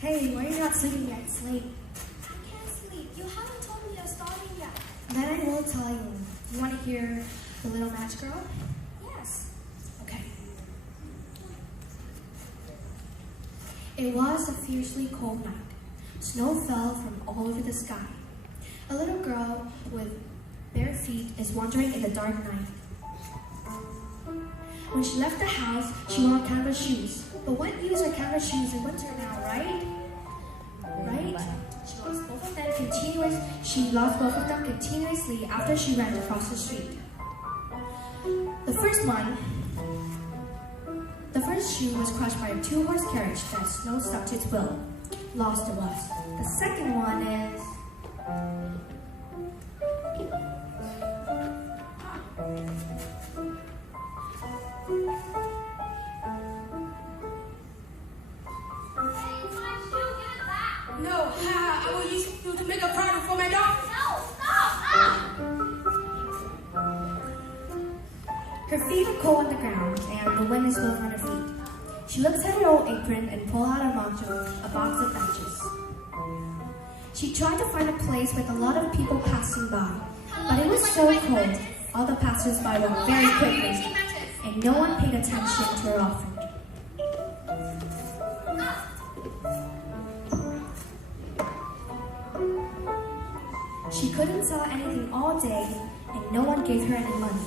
Hey, why are you not sleeping yet? It's late. I can't sleep. You haven't told me you're starting yet. Then I will tell you. You want to hear The Little Match Girl? Yes. Okay. It was a fiercely cold night. Snow fell from all over the sky. A little girl with bare feet is wandering in the dark night. When she left the house, she wore canvas shoes. But what use are canvas shoes in winter now, right? Right? She lost both of them continuously after she ran across the street. The first shoe was crushed by a 2-horse carriage that snow stuck to its wheel. Lost it was. The second one is... No, I will use you to make a product for my dog. No, stop! Her feet are cold on the ground, and the wind is blowing on her feet. She looks at her old apron and pulls out a box of matches. She tried to find a place with a lot of people passing by, but it was so cold, all the passers-by walked very quickly, and no one paid attention to her offering. She couldn't sell anything all day, and no one gave her any money.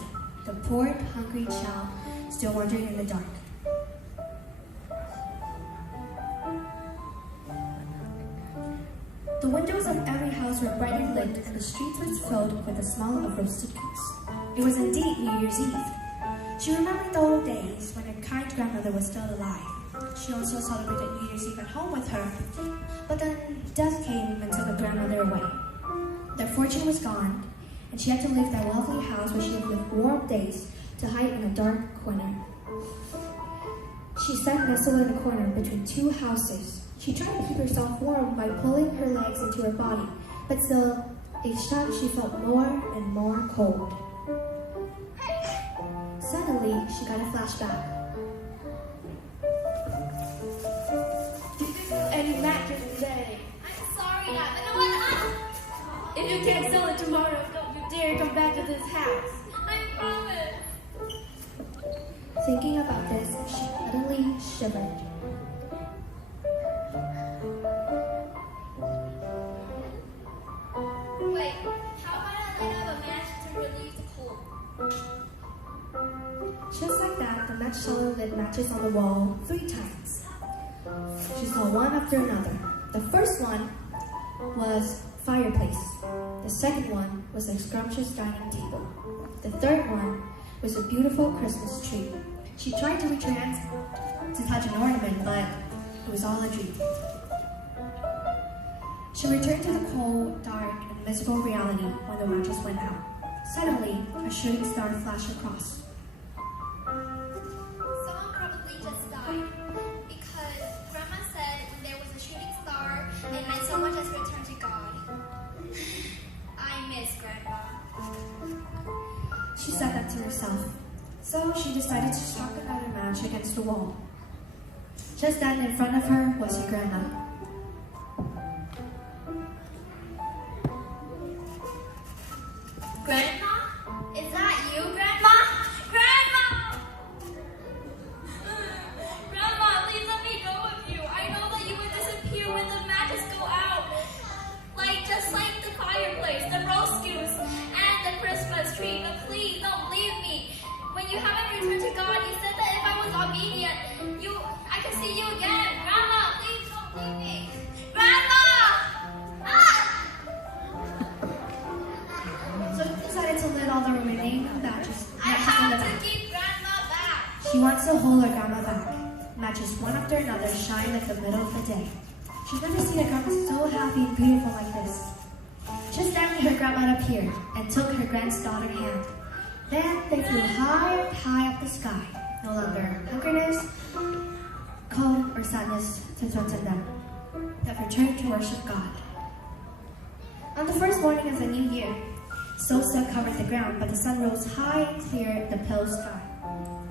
The poor, hungry child still wandering in the dark. The windows of every house were brightly lit, and the streets were filled with the smell of roasted goose. It was indeed New Year's Eve. She remembered the old days when her kind grandmother was still alive. She also celebrated New Year's Eve at home with her, but then death came and took her grandmother away. Their fortune was gone, and she had to leave that lovely house where she had lived warm days to hide in a dark corner. She sat nestled in a corner between 2 houses. She tried to keep herself warm by pulling her legs into her body, but still, each time she felt more and more cold. Suddenly, she got a flashback. Any mattress today. I'm sorry, Dad, but no one... If you can't sell it tomorrow, don't you dare come back to this house. I promise. Thinking about this, she suddenly shivered. Wait, how about I light up a match to relieve the cold? Just like that, the match seller lit matches on the wall 3 times. She saw one after another. The first one was fireplace. The second one was a scrumptious dining table. The third one was a beautiful Christmas tree. She tried to reach her hands to touch an ornament, but it was all a dream. She returned to the cold, dark, and miserable reality when the matches went out. Suddenly, a shooting star flashed across. Someone probably just died because Grandma said when there was a shooting star, it meant someone just returned to God. I miss Grandma. She said that to herself. So she decided to strike another match against the wall. Just then, in front of her was her grandma. Grandma? Is that you, Grandma? Grandma! Grandma, please let me go with you. I know that you would disappear when the matches go out. Just like the fireplace, the roast goose, and the Christmas tree. But please don't leave me. When you haven't returned to God, you said that if I was obedient, I could see you again. Grandma, please don't leave me. Grandma! Ah! So she decided to lit all the remaining matches I in the have back. to keep Grandma back. She wants to hold her grandma back. Matches one after another shine like the middle of the day. She's never seen a grandma so happy and beautiful like this. Just then, her grandma appeared and took her granddaughter's hand. Then they flew high and high up the sky. No longer hungerness, cold, or sadness to threaten them. They've returned to worship God. On the first morning of the new year, Silk covered the ground, but the sun rose high and clear in the pale sky.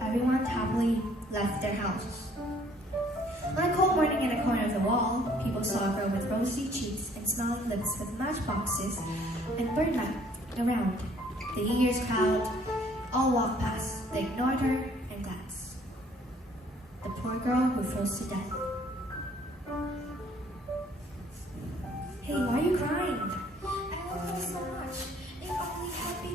Everyone happily left their houses. On a cold morning in a corner of the wall, people smiling lips with matchboxes and burn around. The New Year's crowd all walked past. They ignored her and glanced. The poor girl who froze to death. Hey, why are you crying?